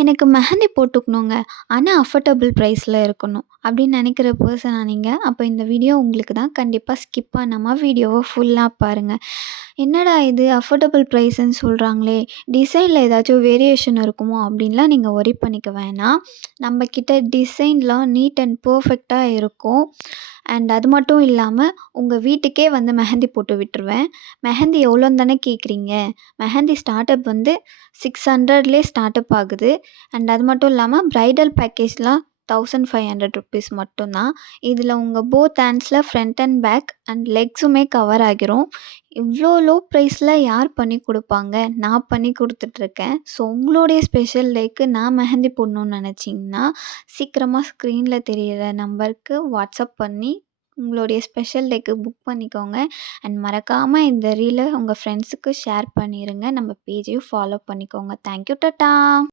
எனக்கு மெஹந்தி போட்டுக்கணுங்க. ஆனா அஃபோர்டபுள் ப்ரைஸ்ல இருக்கணும். அப்படின்னு நெனைக்கிற பெர்சனா நீங்க? அப்ப இந்த வீடியோ உங்களுக்கு தான். கண்டிப்பா ஸ்கிப் பண்ணாம வீடியோவ ஃபுல்லா பாருங்க. என்னடா இது அஃபோர்டபுள் ப்ரைஸ்ன்னு சொல்றாங்களே! டிசைன்ல ஏதாச்சும் வேரியேஷன் இருக்குமோ? அப்படின்லாம் நீங்க வொரி பண்ணிக்க வேணாம். நம்ம கிட்ட டிசைன்லாம் நீட் அண்ட் பெர்ஃபெக்ட்டா இருக்கும். அண்ட் அது மட்டும் இல்லாம, உங்க வீட்டுக்கே வந்து மெஹந்தி போட்டு விட்டுருவேன். மெஹந்தி எவ்வளோன்னு தானே கேட்குறீங்க? மெஹந்தி ஸ்டார்ட் அப் வந்து 600லே ஸ்டார்ட் அப் ஆகுது. அண்ட் அது மட்டும் இல்லாம பிரைடல் பேக்கேஜ்லாம் ₹1500 மட்டும் தான். இதில உங்க போத் ஹேண்ட்ஸ்ல ஃப்ரண்ட் அண்ட் பேக் அண்ட் லெக்ஸுமே கவர் ஆகிரும். இவ்ளோ லோ ப்ரைஸ்ல யார் பண்ணி குடுப்பாங்க? நான் பண்ணி குடுத்துட்ருக்கேன். ஸோ உங்களுடைய ஸ்பெஷல் டேக்கு நான் மெஹந்தி போடணும்னு நெனச்சீங்கன்னா, சீக்கிரமா ஸ்க்ரீன்ல தெரியிற நம்பருக்கு வாட்ஸ்அப் பண்ணி உங்களுடைய ஸ்பெஷல் டேக்கு புக் பண்ணிக்கோங்க. அண்ட் மறக்காம இந்த ரீல உங்க ஃப்ரெண்ட்ஸுக்கு ஷேர் பண்ணிருங்க. நம்ம பேஜையும் ஃபாலோ பண்ணிக்கோங்க. Thank you. டாட்டா.